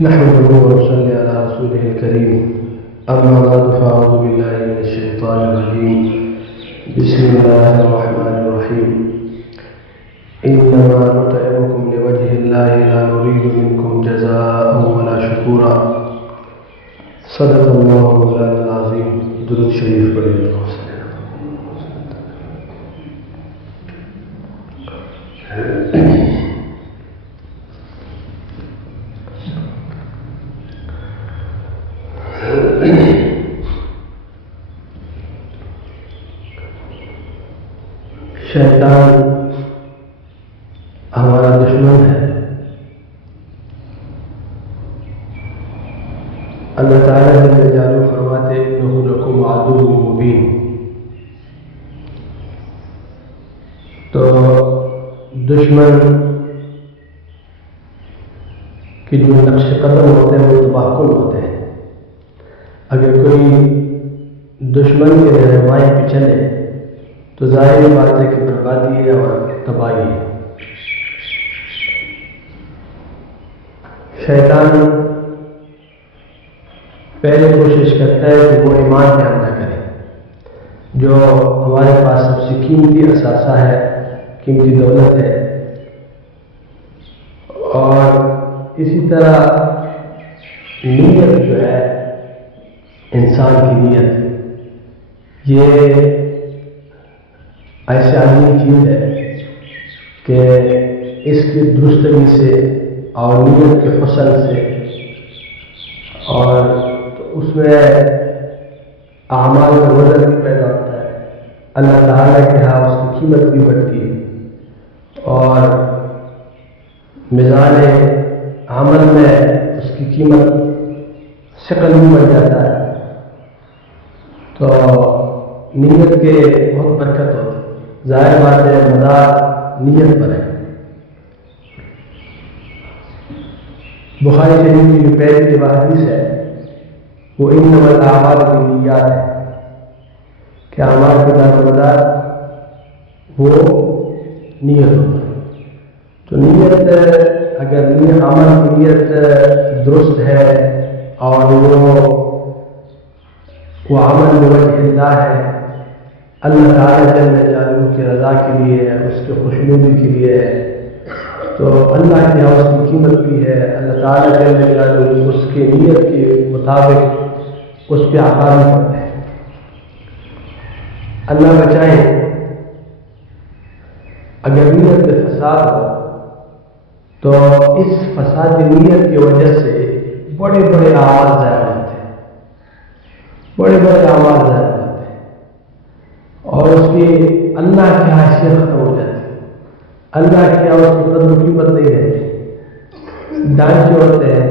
نحمده ونصلي على رسوله الكريم أما بعد فأعوذ بالله من الشيطان الرجيم بسم الله الرحمن الرحيم إنما نطعمكم لوجه الله لا نريد منكم جزاء ولا شكورا صدق الله مولانا العظيم درود شریف پڑھیے. شیطان ہمارا دشمن ہے. اللہ تعالیٰ جل جلالہ فرماتے انہ لکم عدو مبین. تو دشمن کی جو نقش قدم ہوتے ہیں وہ تباہ کن ہوتے ہیں. اگر کوئی دشمن کے رہنمائی پہ چلے تو ظاہر بات ہے کہ بربادی ہے اور تباہی ہے. شیطان پہلے کوشش کرتا ہے کہ وہ ایمان پہ حملہ کرے جو ہمارے پاس سب سے قیمتی اثاثہ ہے, قیمتی دولت ہے. اور اسی طرح نیت جو ہے انسان کی نیت یہ ایسی عظیم چیز ہے کہ اس کی درستگی سے اور نیت کے حسن سے اور اس میں اعمال کا وزن بھی پیدا ہوتا ہے. اللہ تعالیٰ کے ہاں اس کی قیمت بھی بڑھتی ہے اور میزان عمل میں اس کی قیمت شکل بھی بڑھ جاتا ہے. تو نیت کے بہت برکت ہوتی ہے. ظاہر بات ہے مدار نیت پر ہے. بخاری شریف کی جو پہلی حدیث ہے وہ انما الاعمال بالنیات ہے کہ اعمال کا دار وہ نیت ہوتا ہے. تو نیت اگر عمل کی نیت درست ہے اور وہ عمل بوجہ اللہ ہے, اللہ تعالیٰ جل جلالہ کی رضا کے لیے ہے, اس کے خوشنودی کے لیے ہے, تو اللہ کی اس کی قیمت بھی ہے. اللہ تعالیٰ جل جلالہ اس کی نیت کے مطابق اس پہ عطا بھی کرتے ہیں. اللہ بچائے اگر نیت میں فساد ہو تو اس فساد نیت کی وجہ سے بڑے بڑے اعمال ضائع ہوتے ہیں, بڑے بڑے اعمال ضائع ہوتے ہیں اور اس کی اللہ کی حیثیت ختم ہو جاتی ہے. اللہ کی اس کی قدر و قیمت نہیں رہتی. ڈانچے ہوتے ہیں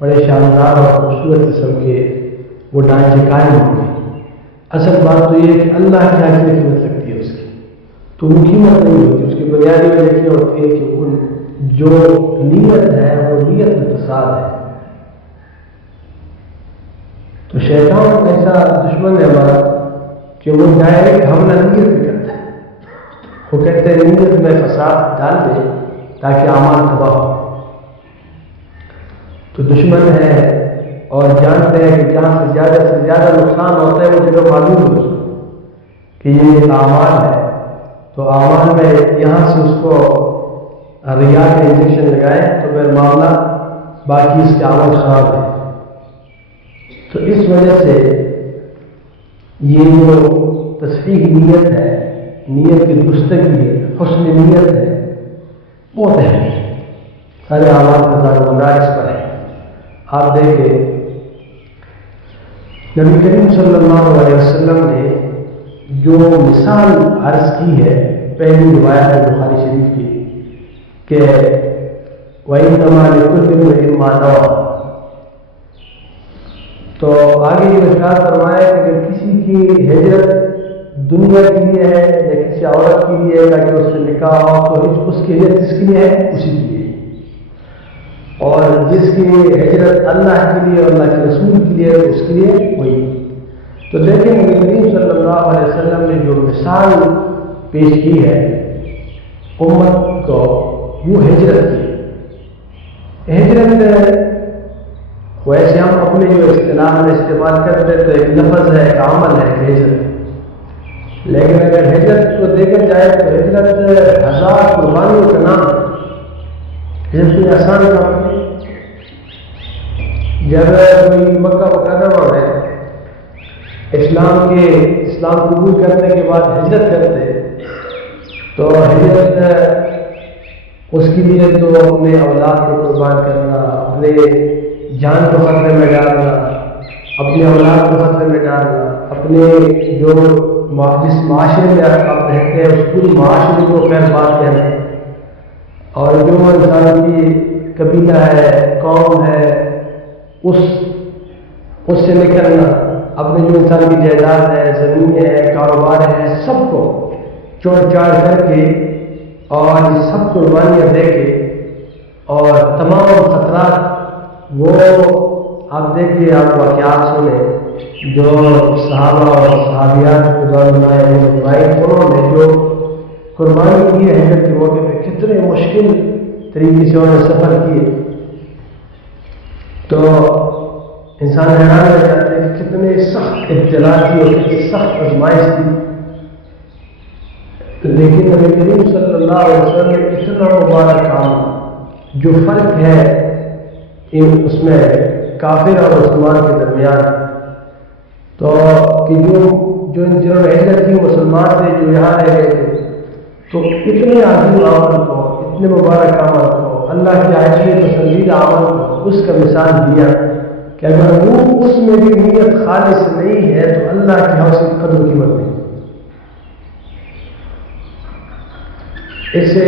بڑے شاندار اور خوبصورت قسم کے, وہ ڈانچے قائم ہوں گے. اصل بات تو یہ ہے کہ اللہ کی حیثیت قیمت لگتی ہے اس کی, تو وہ قیمت نہیں ہوتی. اس کی بنیادی وجہ یہ ہوتی ہے کہ ان جو نیت ہے وہ نیت میں فساد ہے. تو شیطان ایسا دشمن ہے ہمارا کہ وہ ڈائریکٹ حملہ نیت میں کرتا ہے. وہ کہتے ہیں نیت میں فساد ڈال دے تاکہ اعمال تباہ ہو. تو دشمن ہے اور جانتے ہیں کہ جہاں سے زیادہ نقصان ہوتا ہے وہ جگہ معلوم ہے اس کو کہ یہ اعمال ہے. تو اعمال میں یہاں سے اس کو ریا کا انجیکشن لگائے تو پھر معاملہ باقی اس کے عمل خراب ہے. تو اس وجہ سے یہ جو تصحیح نیت ہے, نیت کی درستگی ہے, حسن نیت ہے, بہت اہم ہے. سارے اعمال کا دارومدار اس پر ہے. آپ دیکھیں نبی کریم صلی اللہ علیہ وسلم نے جو مثال عرض کی ہے پہلی روایت ہے بخاری شریف کی کہ وَإِنَّمَا لِكُلِّ امْرِئٍ مَّا نَوَىٰ. تو آگے یہ ارشاد فرمایا کہ اگر کسی کی ہجرت دنیا کے لیے ہے یا کسی عورت کے لیے ہے تاکہ اس سے نکاح ہو تو اس کی ہجرت کس کے لیے ہے, اسی کے لیے. اور جس کی ہجرت اللہ کے لیے اور اللہ کے رسول کے لیے اس کے لیے وہی. تو دیکھیں نبی کریم صلی اللہ علیہ وسلم نے جو مثال پیش کی ہے امت کو وہ ہجرت کی. ہجرت ویسے ہم اپنے جو اصطلاح میں استعمال کرتے تو ایک لفظ ہے، ایک عمل ہے کہ ہجرت، لیکن اگر ہجرت کو دیکھا جائے تو ہجرت ہزار قربانیوں کا نام ہے۔ ہجرت کوئی آسان کام نہیں۔ جب کوئی مکہ مکرمہ میں اسلام قبول کرنے کے بعد ہجرت کرتے تو ہجرت اس کے لیے تو اپنے اولاد کو قربان کرنا، اپنے جان کو خطرے میں ڈالنا، اپنے اولاد کو خطرے میں ڈالنا، اپنے جو جس معاشرے میں آپ رہتے ہیں اس پوری معاشرے کو خیر بات کہنا، اور جو انسان کی قبیلہ ہے، قوم ہے، اس سے نکلنا، اپنے جو انسان کی جائیداد ہے، زمینیں ہیں، کاروبار ہے، سب کو چوڑ چاڑ کر کے اور سب قربانیاں دے کے، اور تمام خطرات وہ آپ دیکھیے، آپ واقعات سنیں جو صحابہ اور صحابیات رضوان اللہ علیہم انہوں نے جو قربانی کی ہے ہجرت کے موقع پہ، کتنے مشکل طریقے سے انہوں نے سفر کیے، تو انسان حیران رہ جاتے ہیں کہ کتنے سخت ابتلا تھی اور کتنی سخت آزمائش تھی، لیکن نبی کریم صلی اللہ علیہ وسلم نے اتنا مبارک کام، جو فرق ہے اس میں کافر اور مسلمان کے درمیان، تو کہ جنہوں نے ہجرت کی مسلمان تھے، جو یہاں رہ گئے تھے، تو اتنے عظیم عمل کو، اتنے مبارک عمل کو، اللہ کے عاجل پسندیدہ عمل کو اس کا مثال دیا کہ اگر وہ اس میں بھی نیت خالص نہیں ہے تو اللہ کے ہاں اس کی قدر و قیمت نہیں۔ اس سے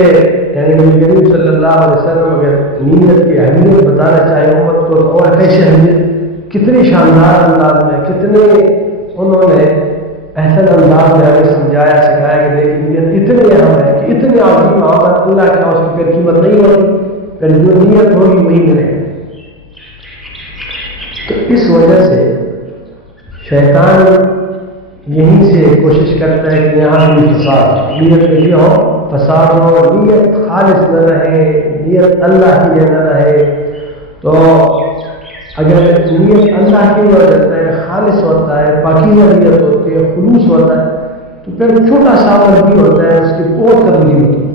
یعنی نبی کریم صلی اللہ علیہ وسلم اگر نیت کی اہمیت بتانا چاہے امت کو، تو اور کیسے اہمیت، کتنی شاندار انداز میں، کتنے انہوں نے احسن انداز میں ہمیں سمجھایا سکھایا کہ دیکھیں نیت اتنی اہم ہے کہ اتنے عظیم عمل اللہ کے اس کی پھر قیمت نہیں ہوگی، پھر جو نیت ہوگی وہی ملے گی۔ تو اس وجہ سے شیطان یہیں سے کوشش کرتا ہے کہ یہاں بھی فساد، نیت میں یہ ہو فساد ہو، نیت خالص نہ رہے، نیت اللہ کے لیے نہ رہے، تو اگر نیت اللہ کے لیے ہو جاتا ہے، خالص ہوتا ہے، پاکیزہ نیت ہوتی ہے، خلوص ہوتا ہے، تو پھر چھوٹا سا عمل بھی ہوتا ہے اس کی بہت قدر ہوتی ہے۔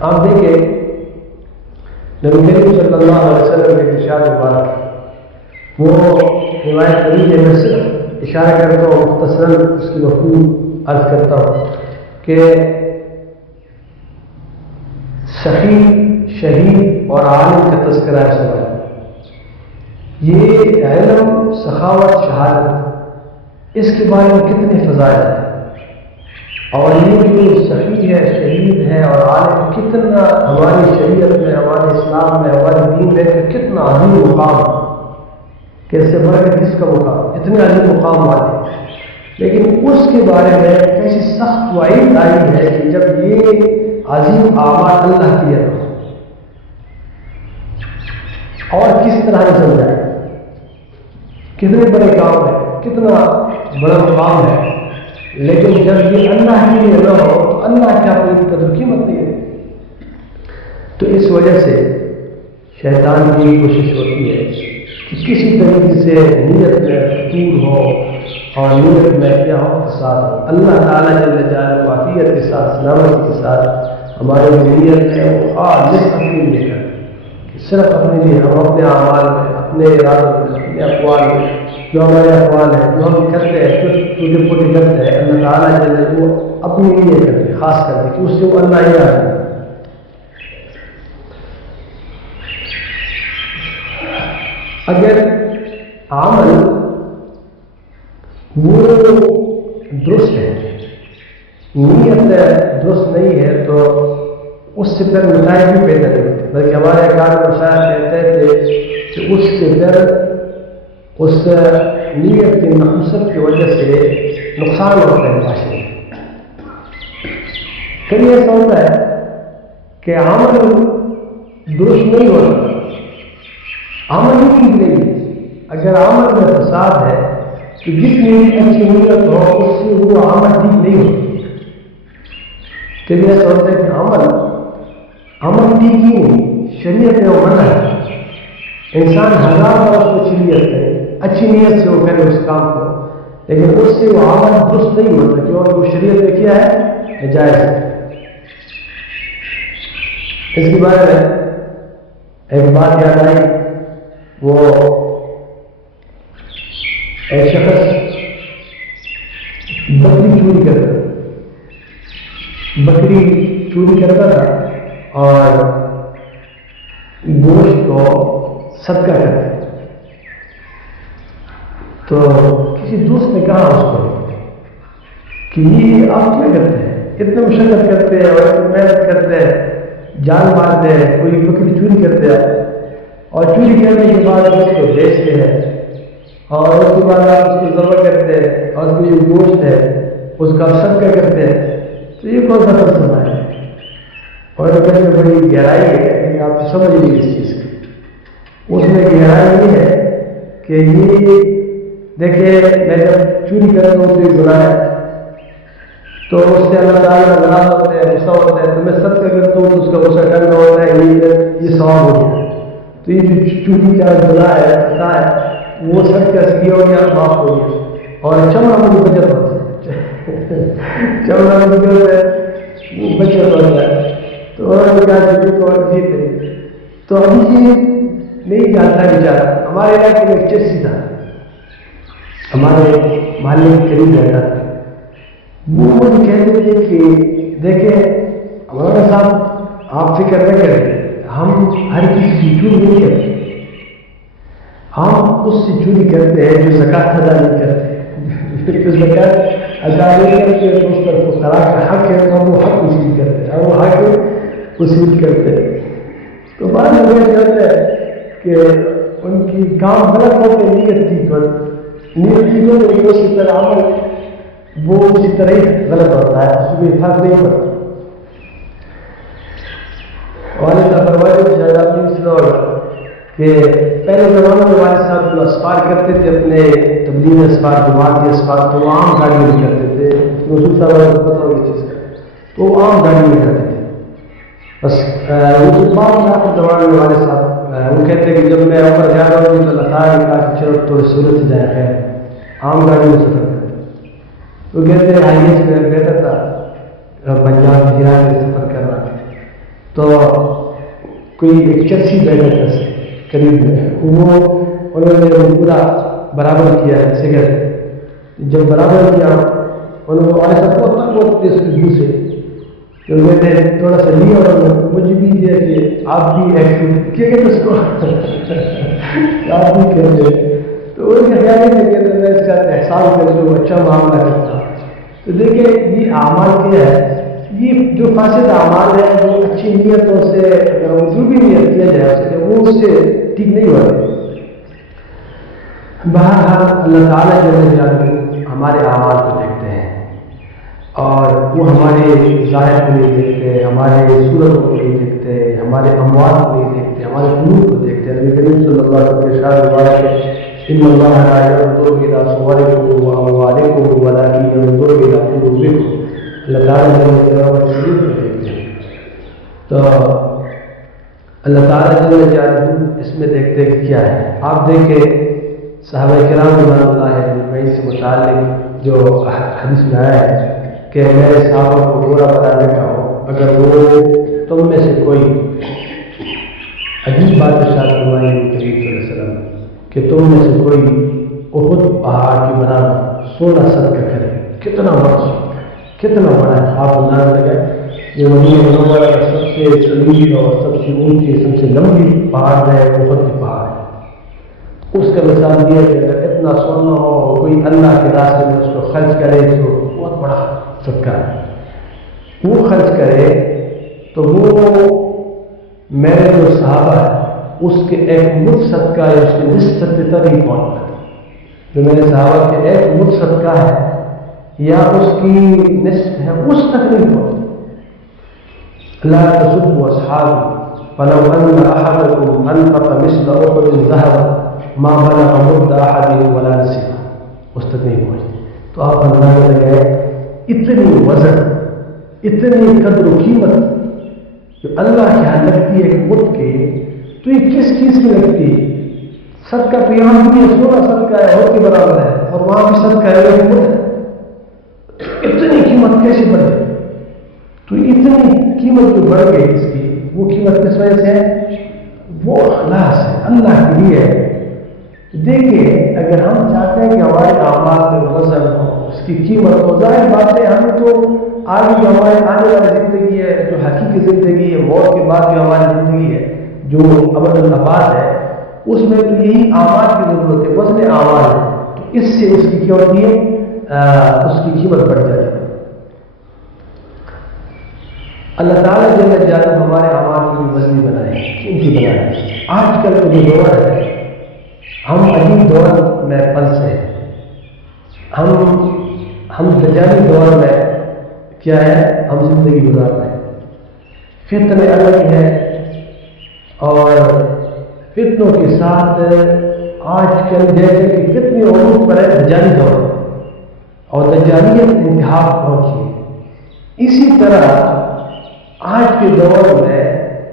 آپ دیکھیں نبی کریم صلی اللہ علیہ وسلم کے ارشاد مبارک، وہ روایت نہیں ہے، میں صرف اشارہ کرتا ہوں، مختصراً اس کی مفہوم عرض کرتا ہوں کہ سخی، شہید اور عالم کا تذکرہ ہے سوال، یہ علم، سخاوت، شہادت، اس کے بارے میں کتنے فضائل ہیں، اور یہ جو سخی ہے، شہید ہے اور عالم، کتنا ہماری شریعت میں، ہمارے اسلام میں، ہمارے دین میں کتنا عظیم مقام ہے، کہ اس سے بڑھ کر کس کا مقام، اتنے عظیم مقام والے، لیکن اس کے بارے میں کیسی سخت وعید آئی ہے کہ جب یہ عظیم اعمال اللہ کی ہے اور کس طرح سے سمجھائے، کتنے بڑے کام ہے، کتنا بڑا مقام ہے، لیکن جب یہ اللہ کے لیے نہ ہو تو اللہ کیا کوئی قدر قیمت نہیں ہے۔ تو اس وجہ سے شیطان کی کوشش ہوتی ہے کہ کسی طریقے سے نیت میں فتور ہو اور نیت میں کیا ہو فساد ہو۔ اللہ تعالیٰ جل جلالہ عافیت کے ساتھ، سلامتی کے ساتھ ہمارے نیت ہے وہ خالص اپنے لیے کریں، کہ صرف اپنے لیے، ہم اپنے اعمال میں، اپنے ارادوں میں، اپنے اقوال میں، جو ہمارے اقوال ہیں، جو ہم کرتے ہیں، چھوٹے پوٹے کرتے ہیں، اللہ تعالیٰ جل جلالہ وہ اپنے لیے کرتے ہیں، خاص کر کے کہ اس سے وہ اللہ ہی آئے۔ اگر عمل وہ درست ہے، نیت درست نہیں ہے، تو اس سے پھر نتائج بھی پیدا نہیں ہوتے، بلکہ ہمارے اکابر مشائخ کہتے تھے کہ اس سے پھر اس نیت کی نحوست کی وجہ سے نقصان ہوتا ہے معاشرے میں۔ کبھی ایسا ہوتا ہے کہ عمل درست نہیں ہوتا، عمل ہی ٹھیک نہیں ہے، اگر عمل میں فساد ہے تو جتنی اچھی نیت ہو اس سے وہ عمل ٹھیک نہیں ہوتی۔ کبھی ایسا ہوتا ہے کہ عمل ٹھیک ہی نہیں، شریعت میں وہ منع ہے. انسان 1000 برس کو اچھی نیت کرے، اچھی نیت سے وہ کرے اس کام کو، لیکن اس سے وہ عمل درست نہیں ہوتا کیونکہ وہ شریعت میں کیا ہے؟ ناجائز ہے. اس کے بارے میں ایک بات یاد آئی. وہ ایک شخص بکری چوری کرتا تھا اور گوشت کو صدقہ کرتا. تو کسی دوست نے کہا اس کو کہ یہ آپ کیا کرتے ہیں؟ اتنے مشقت کرتے ہیں اور اتنی محنت کرتے ہیں، جان مارتے ہیں، کوئی بکری چوری کرتے ہیں اور چوری کرنے کے بعد اس کو بیچتے ہیں اور اس کے بعد آپ اس کو ذبح کرتے ہیں اور اس کی جو گوشت ہے اس کا صدقہ کرتے ہیں. تو یہ کون سا فلسفہ ہے؟ اور کہتے بڑی گہرائی ہے لیکن آپ سمجھ لیجیے اس چیز کی. اس میں گہرائی یہ ہے کہ یہ دیکھیے میں جب چوری کرتا ہوں تو یہ گناہ ہے، تو اس سے اللہ تعالیٰ ناراض ہوتا ہے، غصہ ہوتا ہے. تو میں صدقہ کرتا ہوں تو اس کا غصہ کرنا ہوتا ہے، یہ ثواب ہو گیا. تو یہ جو چوری کا گناہ ہے، خطا ہے، وہ صدقہ سے کیا ہو گیا، معاف ہو گیا. اور چمڑا مجھے بچت ہوتا ہے، چمڑا مجھے بچت ہوتا ہے. تو اور جیتے تو ابھی یہ نہیں جانتا بیچارہ. ہمارے علاقے میں ایک چرسی تھا، ہمارے محلے کے قریب رہتا تھا. وہ مجھے کہتے تھے کہ دیکھیں مولانا صاحب آپ فکر نہ کریں، ہم ہر کسی کی چوری نہیں کرتے، ہم اس سے چوری کرتے ہیں جو زکوٰۃ ادا نہیں کرتے. جو زکوٰۃ ادا نہیں کرتے اس پر فقراء کا حق ہے تو وہ حق وصول کرتے ہیں، وہ حق وصول کرتے ہیں. تو بعض لوگ کہتے ہیں کہ ان کی کام غلط ہوتے ہیں، نیت کی تو اسی طرح عمل وہ اسی طرح ہی غلط ہوتا ہے، اس میں فرق نہیں پڑتا. والد صاحب فرماتے تھے آپ نے سنا ہوگا کہ پہلے زمانے میں والد صاحب جو اسفار کرتے تھے اپنے تبلیغ اسفار، جماعتی اسفار، تو وہ عام گاڑیوں میں کرتے تھے. رسول صاحب کو پتہ ہوگی چیز کا، تو وہ عام گاڑیوں میں کرتے تھے. بس وہ بعد میں آخر زمانے میں والد صاحب وہ کہتے ہیں کہ جب میں اوپر جا رہا ہوں تو اللہ تعالیٰ نے کہا کہ چلو تھوڑی سہولت سے جائے خیر عام گاڑی میں سفر کرتے. تو کہتے ہیں ہائی ویز میں بیٹھا تھا پنجاب ہریانہ میں سفر کر رہا تھا، تو کوئی ایک چرسی بیٹھا تھا قریب میں، وہ انہوں نے وہ پورا برابر کیا ہے. جیسے کہ جب برابر کیا انہوں نے والے سب کو بہت تیز خوشبو سے تو میں نے تھوڑا سا لیا اور مجھے بھی دیا کہ آپ بھی ایکسیڈنٹ کیا کہ اس کو آپ بھی کر دیں. تو ان کا خیال ہے کہ میں اس کا احساس کر لوں، اچھا معاملہ کرتا. تو دیکھیں یہ اعمال کیا ہے، یہ جو فاسد اعمال ہے وہ اچھی نیتوں سے اگر جو بھی نیت کیا جائے وہ اس سے ٹھیک نہیں ہوتے. بہرحال اللہ تعالیٰ جو ہمارے اعمال کو دیکھتے ہیں اور وہ ہمارے ظاہر کو نہیں دیکھتے، ہمارے صورت کو نہیں دیکھتے، ہمارے اموال کو نہیں دیکھتے، ہمارے قلوب کو دیکھتے ہیں. نبی کریم صلی اللہ علیہ وسلم کے ارشاد مبارک ہے ان اللہ لا ينظر الى صوركم واموالكم ولكن ينظر الى قلوبكم. اللہ تعالیٰ کو دیکھتے ہیں. تو اللہ تعالیٰ اس میں دیکھتے کہ کیا ہے. آپ دیکھیں صحابہ کرام رضوان اللہ اجمعین سے متعلق جو حدیث میں آیا ہے کہ میرے صحابہ کو برا بنانے کا ہو، اگر وہ تم میں سے کوئی عجیب بات ارشاد فرمائی کریم صلی اللہ علیہ وسلم کہ تم میں سے کوئی احد پہاڑ کی بنا سونا صدقہ کرے. کتنا بڑا کتنا بڑا ہے. آپ اندازہ لگائیں یہ مدینہ منورہ کا سب سے طویل اور سب سے اونچی سب سے لمبی پہاڑ ہے احد کی پہاڑ ہے. اس کا مثال یہ ہے کہ اگر اتنا سونا ہو کوئی اللہ کے راستے میں اس کو خرچ کرے تو بہت بڑا صدقہ ہے. وہ خرچ کرے تو وہ میرے جو صحابہ ہے اس کے ایک مد صدقہ یا اس کے نصف صدقے تک نہیں پہنچ پاتے. جو میرے صحابہ کے ایک مد صدقہ ہے یا اس کی نصف ہے اس تک نہیں پہنچ. لا تسبوا اصحابي فلو ان احدكم انفق مثل احد ذهبا ما بلغ مد احدهم ولا نصفه. اس تک نہیں پہنچتے. تو آپ اندازہ لگائیں اتنی وزن، اتنی قدر و قیمت جو اللہ کے یہاں لگتی ہے ایک بت کے، تو یہ کس چیز کی لگتی ہے؟ صدقہ تو یہاں بھی ہے، سونا صدقہ ہے اور کے برابر ہے، اور وہاں بھی صدقہ ہے ایک بت ہے، اتنی قیمت کیسے بڑھ گئی؟ تو اتنی قیمت جو بڑھ گئی اس کی، وہ قیمت کس وجہ سے ہے؟ وہ اخلاص ہے، اللہ کے لیے ہے۔ دیکھیں اگر ہم چاہتے ہیں کہ ہمارے اعمال میں وزن ہو، اس کی قیمت ہو، ظاہر بات ہے ہم تو آگے جو ہمارے آنے والی زندگی ہے، جو حقیقی زندگی ہے، موت کے بعد جو ہماری زندگی ہے، جو ابد الآباد ہے، اس میں تو یہی اعمال کی ضرورت ہے، وزن اعمال ہے، تو اس سے اس کی کیا ہوتی ہے؟ اس کی قیمت بڑھ جاتی ہے۔ اللہ تعالیٰ جل جلالہ ہمارے اعمال کو بھی وزنی بنائے، قیمتی بنائے۔ آج کل کا جو دور ہے، ہم عجیب دور میں پھنسے ہیں، ہم دجالی دور میں کیا ہے، ہم زندگی گزار رہے ہیں۔ فتنے الگ ہے، اور فتنوں کے ساتھ آج کل جیسے کہ فتنے عروج پر ہے دجالی دور، اور دجالیت انتہا پہنچی۔ اسی طرح آج کے دور میں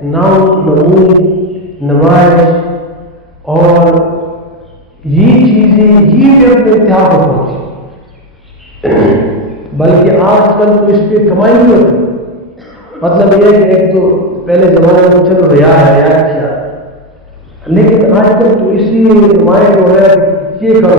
نمود، نمائش اور یہ چیزیں یہ بھی اپنے انتہا پر پہنچی، بلکہ آج کل تو اس پہ کمائی نہیں ہوتی۔ مطلب یہ کہ ایک تو پہلے زمانے میں چلو ریا کیا، لیکن آج کل تو اسی نمائش جو ہے یہ